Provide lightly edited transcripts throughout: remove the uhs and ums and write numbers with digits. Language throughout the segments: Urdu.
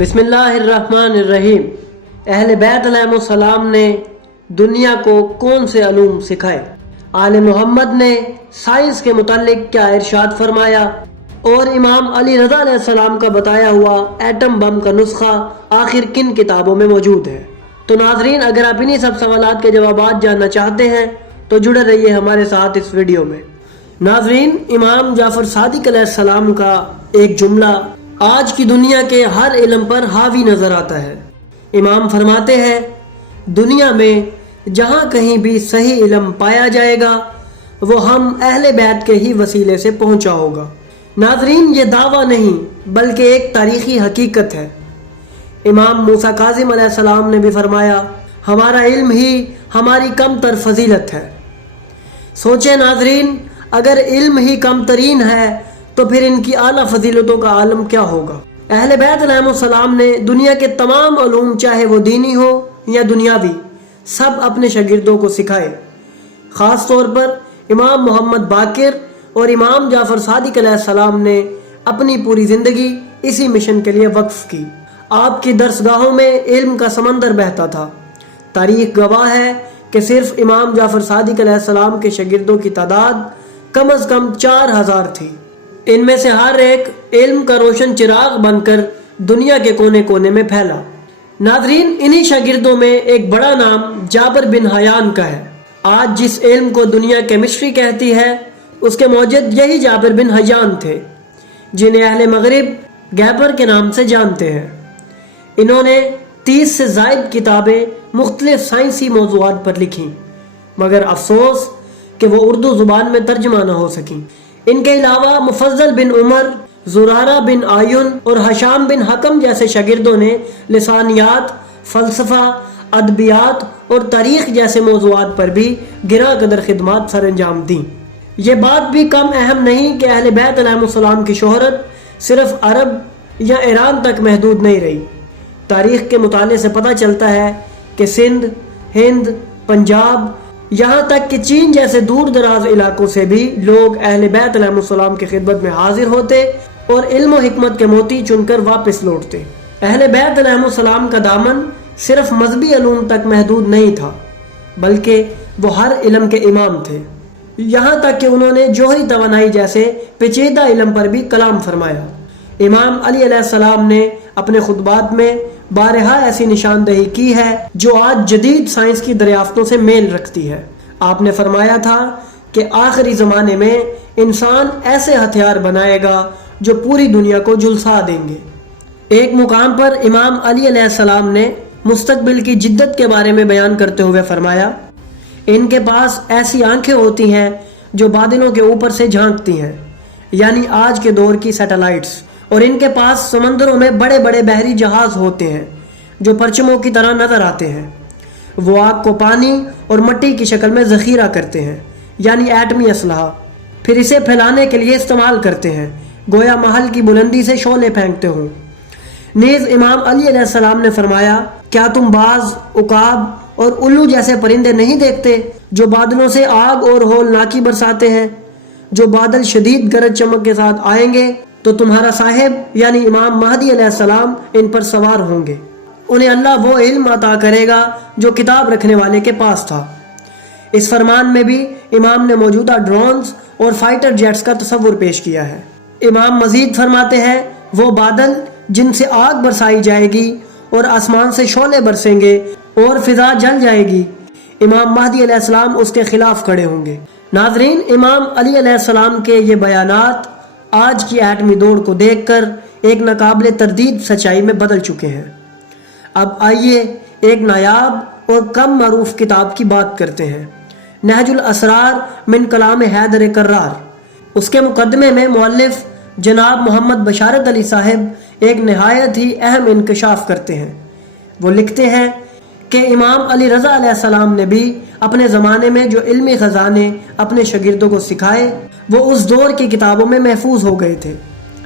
بسم اللہ الرحمن الرحیم۔ اہل بیت علیہ السلام نے دنیا کو کون سے علوم سکھائے؟ آل محمد نے سائنس کے متعلق کیا ارشاد فرمایا؟ اور امام علی رضا علیہ السلام کا بتایا ہوا ایٹم بم کا نسخہ آخر کن کتابوں میں موجود ہے؟ تو ناظرین، اگر آپ انہی سب سوالات کے جوابات جاننا چاہتے ہیں تو جڑے رہیے ہمارے ساتھ اس ویڈیو میں۔ ناظرین، امام جعفر صادق علیہ السلام کا ایک جملہ آج کی دنیا کے ہر علم پر حاوی نظر آتا ہے۔ امام فرماتے ہیں، دنیا میں جہاں کہیں بھی صحیح علم پایا جائے گا وہ ہم اہل بیت کے ہی وسیلے سے پہنچا ہوگا۔ ناظرین، یہ دعویٰ نہیں بلکہ ایک تاریخی حقیقت ہے۔ امام موسیٰ کاظم علیہ السلام نے بھی فرمایا، ہمارا علم ہی ہماری کم تر فضیلت ہے۔ سوچیں ناظرین، اگر علم ہی کم ترین ہے تو پھر ان کی اعلیٰ فضیلتوں کا عالم کیا ہوگا؟ اہل بیت علیہ السلام نے دنیا کے تمام علوم، چاہے وہ دینی ہو یا دنیاوی، سب اپنے شاگردوں کو سکھائے۔ خاص طور پر امام محمد باقر اور امام جعفر صادق علیہ السلام نے اپنی پوری زندگی اسی مشن کے لیے وقف کی۔ آپ کی درسگاہوں میں علم کا سمندر بہتا تھا۔ تاریخ گواہ ہے کہ صرف امام جعفر صادق علیہ السلام کے شاگردوں کی تعداد کم از کم 4000 تھی۔ ان میں سے ہر ایک علم کا روشن چراغ بن کر دنیا کے کونے کونے میں پھیلا۔ ناظرین، انہی شاگردوں میں ایک بڑا نام جابر بن حیان کا ہے۔ آج جس علم کو دنیا کیمسٹری کہتی ہے، اس کے موجد یہی جابر بن حیان تھے، جنہیں اہل مغرب گیبر کے نام سے جانتے ہیں۔ انہوں نے 30 سے زائد کتابیں مختلف سائنسی موضوعات پر لکھیں، مگر افسوس کہ وہ اردو زبان میں ترجمہ نہ ہو سکیں۔ ان کے علاوہ مفضل بن عمر، زرارہ بن آیون اور حشام بن حکم جیسے شاگردوں نے لسانیات، فلسفہ، ادبیات اور تاریخ جیسے موضوعات پر بھی گراں قدر خدمات سر انجام دیں۔ یہ بات بھی کم اہم نہیں کہ اہل بیت علیہ السلام کی شہرت صرف عرب یا ایران تک محدود نہیں رہی۔ تاریخ کے مطالعے سے پتہ چلتا ہے کہ سندھ، ہند، پنجاب، یہاں تک کہ چین جیسے دور دراز علاقوں سے بھی لوگ اہل بیت علیہ السلام کی خدمت میں حاضر ہوتے اور علم و حکمت کے موتی چن کر واپس لوٹتے۔ اہل بیت علیہ السلام کا دامن صرف مذہبی علوم تک محدود نہیں تھا، بلکہ وہ ہر علم کے امام تھے۔ یہاں تک کہ انہوں نے جوہری توانائی جیسے پیچیدہ علم پر بھی کلام فرمایا۔ امام علی علیہ السلام نے اپنے خطبات میں بارہا ایسی نشاندہی کی ہے جو آج جدید سائنس کی دریافتوں سے میل رکھتی ہے۔ آپ نے فرمایا تھا کہ آخری زمانے میں انسان ایسے ہتھیار بنائے گا جو پوری دنیا کو جھلسا دیں گے۔ ایک مقام پر امام علی علیہ السلام نے مستقبل کی جدت کے بارے میں بیان کرتے ہوئے فرمایا، ان کے پاس ایسی آنکھیں ہوتی ہیں جو بادلوں کے اوپر سے جھانکتی ہیں، یعنی آج کے دور کی سیٹلائٹس، اور ان کے پاس سمندروں میں بڑے بڑے بحری جہاز ہوتے ہیں جو پرچموں کی طرح نظر آتے ہیں۔ وہ آگ کو پانی اور مٹی کی شکل میں ذخیرہ کرتے ہیں، یعنی ایٹمی اسلحہ، پھر اسے پھیلانے کے لیے استعمال کرتے ہیں، گویا محل کی بلندی سے شعلے پھینکتے ہوں۔ نیز امام علی علیہ السلام نے فرمایا، کیا تم باز، عقاب اور الو جیسے پرندے نہیں دیکھتے جو بادلوں سے آگ اور ہولناکی برساتے ہیں؟ جو بادل شدید گرج چمک کے ساتھ آئیں گے تو تمہارا صاحب یعنی امام مہدی علیہ السلام ان پر سوار ہوں گے۔ انہیں اللہ وہ علم عطا کرے گا جو کتاب رکھنے والے کے پاس تھا۔ اس فرمان میں بھی امام نے موجودہ ڈرونز اور فائٹر جیٹس کا تصور پیش کیا ہے۔ امام مزید فرماتے ہیں، وہ بادل جن سے آگ برسائی جائے گی اور آسمان سے شعلے برسیں گے اور فضا جل جائے گی، امام مہدی علیہ السلام اس کے خلاف کھڑے ہوں گے۔ ناظرین، امام علی علیہ السلام کے یہ بیانات آج کی ایٹمی دوڑ کو دیکھ کر ایک ناقابل تردید سچائی میں بدل چکے ہیں۔ اب آئیے ایک نایاب اور کم معروف کتاب کی بات کرتے ہیں، نہج الاسرار من کلام حیدر کرار۔ اس کے مقدمے میں مؤلف جناب محمد بشارت علی صاحب ایک نہایت ہی اہم انکشاف کرتے ہیں۔ وہ لکھتے ہیں کہ امام علی رضا علیہ السلام نے بھی اپنے زمانے میں جو علمی خزانے اپنے شاگردوں کو سکھائے وہ اس دور کی کتابوں میں محفوظ ہو گئے تھے،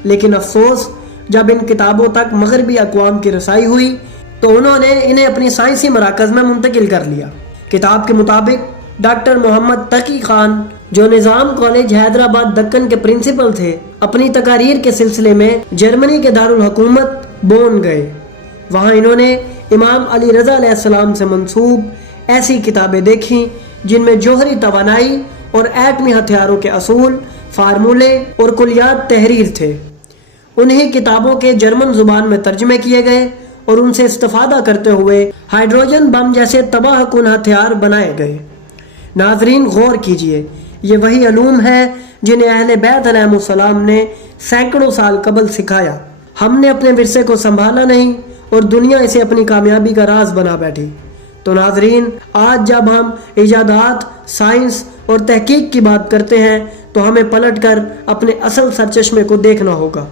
لیکن افسوس جب ان کتابوں تک مغربی اقوام کی رسائی ہوئی تو انہوں نے انہیں اپنی سائنسی مراکز میں منتقل کر لیا۔ کتاب کے مطابق ڈاکٹر محمد تقی خان، جو نظام کالج حیدرآباد دکن کے پرنسپل تھے، اپنی تقاریر کے سلسلے میں جرمنی کے دارالحکومت بون گئے۔ وہاں انہوں نے امام علی رضا علیہ السلام سے منسوب ایسی کتابیں دیکھیں جن میں جوہری توانائی اور ایٹمی ہتھیاروں کے اصول، فارمولے اور کلیات تحریر تھے۔ انہی کتابوں کے جرمن زبان میں ترجمے کیے گئے اور ان سے استفادہ کرتے ہوئے ہائیڈروجن بم جیسے تباہ کن ہتھیار بنائے گئے۔ ناظرین غور کیجئے، یہ وہی علوم ہیں جنہیں اہل بیت علیہ السلام نے سینکڑوں سال قبل سکھایا۔ ہم نے اپنے ورثے کو سنبھالا نہیں اور دنیا اسے اپنی کامیابی کا راز بنا بیٹھی۔ تو ناظرین، آج جب ہم ایجادات، سائنس اور تحقیق کی بات کرتے ہیں تو ہمیں پلٹ کر اپنے اصل سرچشمے کو دیکھنا ہوگا۔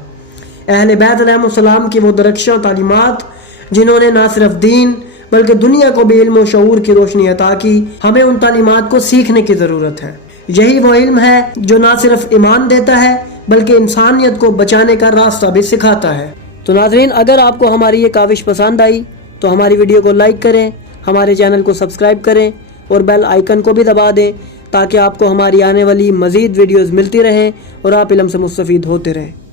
اہل بیت علیہ السلام کی وہ درخشاں تعلیمات جنہوں نے نہ صرف دین بلکہ دنیا کو بھی علم و شعور کی روشنی عطا کی، ہمیں ان تعلیمات کو سیکھنے کی ضرورت ہے۔ یہی وہ علم ہے جو نہ صرف ایمان دیتا ہے بلکہ انسانیت کو بچانے کا راستہ بھی سکھاتا ہے۔ تو ناظرین، اگر آپ کو ہماری یہ کاوش پسند آئی تو ہماری ویڈیو کو لائک کریں، ہمارے چینل کو سبسکرائب کریں اور بیل آئیکن کو بھی دبا دیں تاکہ آپ کو ہماری آنے والی مزید ویڈیوز ملتی رہیں اور آپ علم سے مستفید ہوتے رہیں۔